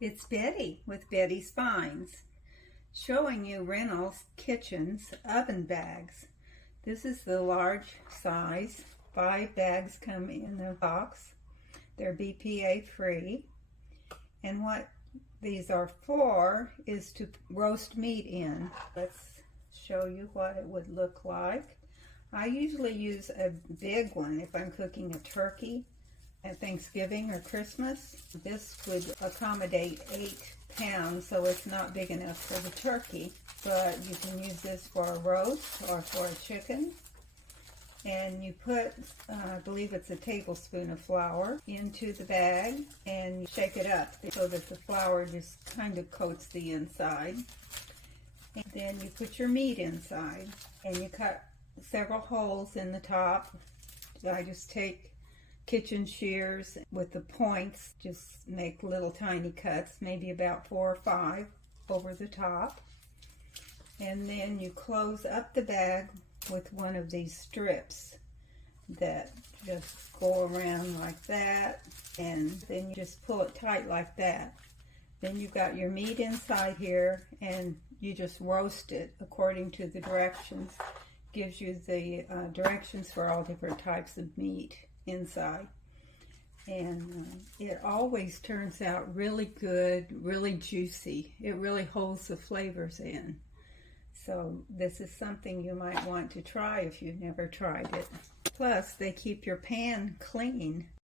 It's Betty with Betty's Finds, showing you Reynolds Kitchen's oven bags. This is the large size. 5 bags come in the box. They're BPA free. And what these are for is to roast meat in. Let's show you what it would look like. I usually use a big one if I'm cooking a turkey at Thanksgiving or Christmas. This would accommodate 8 pounds, so it's not big enough for the turkey, but you can use this for a roast or for a chicken. And you put, I believe it's a tablespoon of flour into the bag and you shake it up so that the flour just kind of coats the inside. And then you put your meat inside and you cut several holes in the top. I just take kitchen shears with the points, just make little tiny cuts, maybe about 4 or 5 over the top. And then you close up the bag with one of these strips that just go around like that, and then you just pull it tight like that. Then you've got your meat inside here, and you just roast it according to the directions. Gives you the directions for all different types of meat inside, and it always turns out really good, really juicy. It really holds the flavors in. So this is something you might want to try if you've never tried it. Plus, they keep your pan clean.